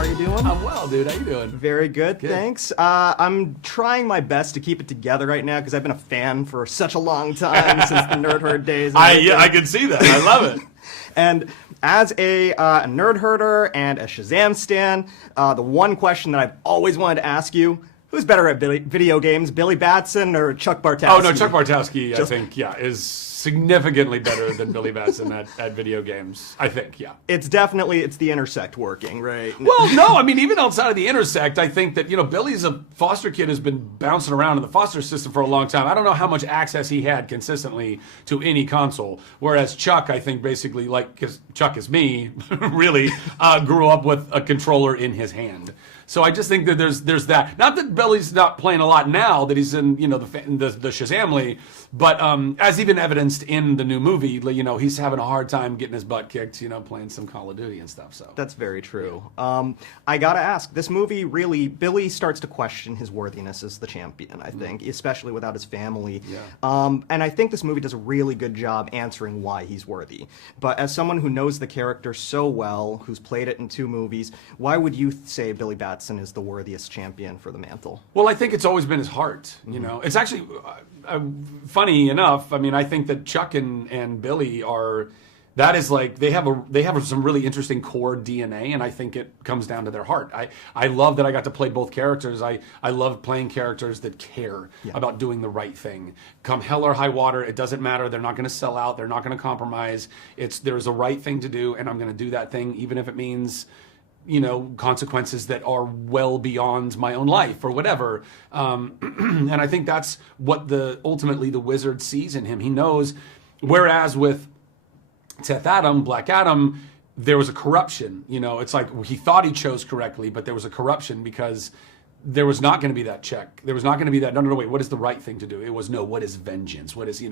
are you doing? I'm well, dude. How you doing? Very good, thanks. I'm trying my best to keep it together right now because I've been a fan for such a long time since the Nerd Herd days. I can see that. I love it. And as a Nerd Herder and a Shazam stan, the one question that I've always wanted to ask you: who's better at video games, Billy Batson or Chuck Bartowski? Oh no, Chuck Bartowski, I think, is significantly better than Billy Batson at video games. I think, yeah. It's the intersect working, right? Well, no, I mean, even outside of the intersect, I think that, Billy's a foster kid who's been bouncing around in the foster system for a long time. I don't know how much access he had consistently to any console. Whereas Chuck, I think, basically, because Chuck is me, really, grew up with a controller in his hand. So I just think that there's that. Not that Billy's not playing a lot now, that he's in, the Shazam League, but as even evidenced in the new movie, he's having a hard time getting his butt kicked, playing some Call of Duty and stuff. So that's very true. I gotta ask, this movie really, Billy starts to question his worthiness as the champion, I think, especially without his family. Yeah. And I think this movie does a really good job answering why he's worthy. But as someone who knows the character so well, who's played it in 2 movies, why would you say Billy Batson is the worthiest champion for the mantle? Well, I think it's always been his heart. It's actually funny enough. I mean, I think that Chuck and Billy they have some really interesting core DNA, and I think it comes down to their heart. I love that I got to play both characters. I love playing characters that care about doing the right thing. Come hell or high water, it doesn't matter. They're not going to sell out. They're not going to compromise. There's a right thing to do, and I'm going to do that thing, even if it means consequences that are well beyond my own life or whatever. And I think that's what ultimately the Wizard sees in him. He knows, whereas with Black Adam, there was a corruption. It's like he thought he chose correctly, but there was a corruption because there was not going to be that check. There was not going to be that, no, wait, what is the right thing to do? It was, no, what is vengeance? What is,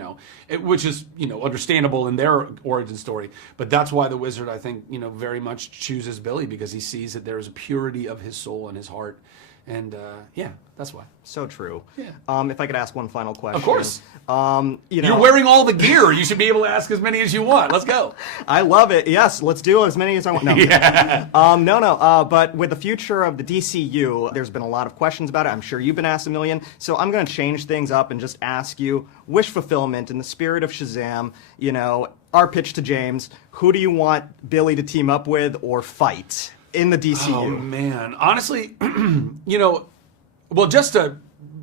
which is, understandable in their origin story. But that's why the Wizard, I think, very much chooses Billy, because he sees that there is a purity of his soul and his heart. And, that's why. So true. Yeah. If I could ask one final question. Of course. You're wearing all the gear. You should be able to ask as many as you want. Let's go. I love it. Yes, let's do as many as I want. No. Yeah. But with the future of the DCEU, there's been a lot of questions about it. I'm sure you've been asked a million. So I'm going to change things up and just ask you, wish fulfillment in the spirit of Shazam, our pitch to James, who do you want Billy to team up with or fight in the DCU? Oh, man. Honestly, well,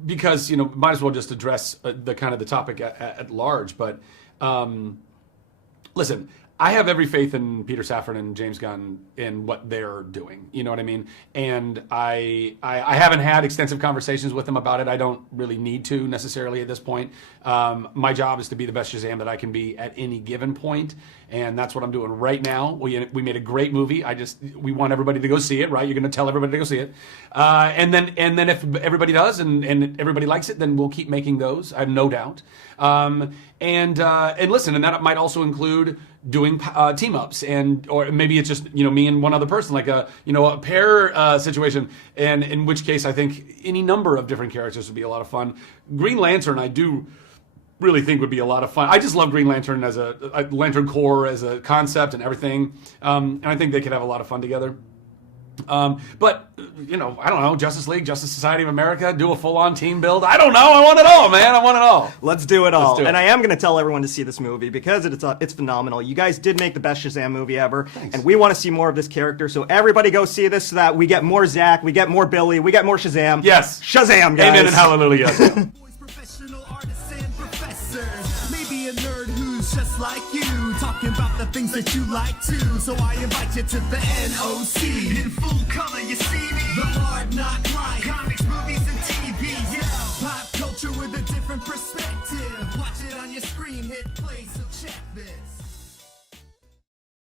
because, might as well just address the topic at large. But listen, I have every faith in Peter Safran and James Gunn in what they're doing. You know what I mean? And I haven't had extensive conversations with them about it. I don't really need to necessarily at this point. My job is to be the best Shazam that I can be at any given point. And that's what I'm doing right now. We made a great movie. We want everybody to go see it, right? You're going to tell everybody to go see it. And then if everybody does and everybody likes it, then we'll keep making those. I have no doubt. And listen, and that might also include doing team ups, or maybe it's just me and one other person, like a pair situation, and in which case I think any number of different characters would be a lot of fun. Green Lantern, I do really think would be a lot of fun. I just love Green Lantern as a Lantern Corps as a concept and everything, and I think they could have a lot of fun together. But I don't know, Justice League, Justice Society of America, do a full-on team build. I don't know. I want it all, man. I want it all. Let's do it all. And I am going to tell everyone to see this movie because it's phenomenal. You guys did make the best Shazam movie ever. Thanks. And we want to see more of this character. So everybody go see this so that we get more Zach, we get more Billy, we get more Shazam. Yes. Shazam, guys. Amen and hallelujah. Professional artists and professors. Maybe a nerd who's just like you, talking about the things that you like too. So I invite you to the NOC. In full color, you see me. The hard knock right. Comics, movies, and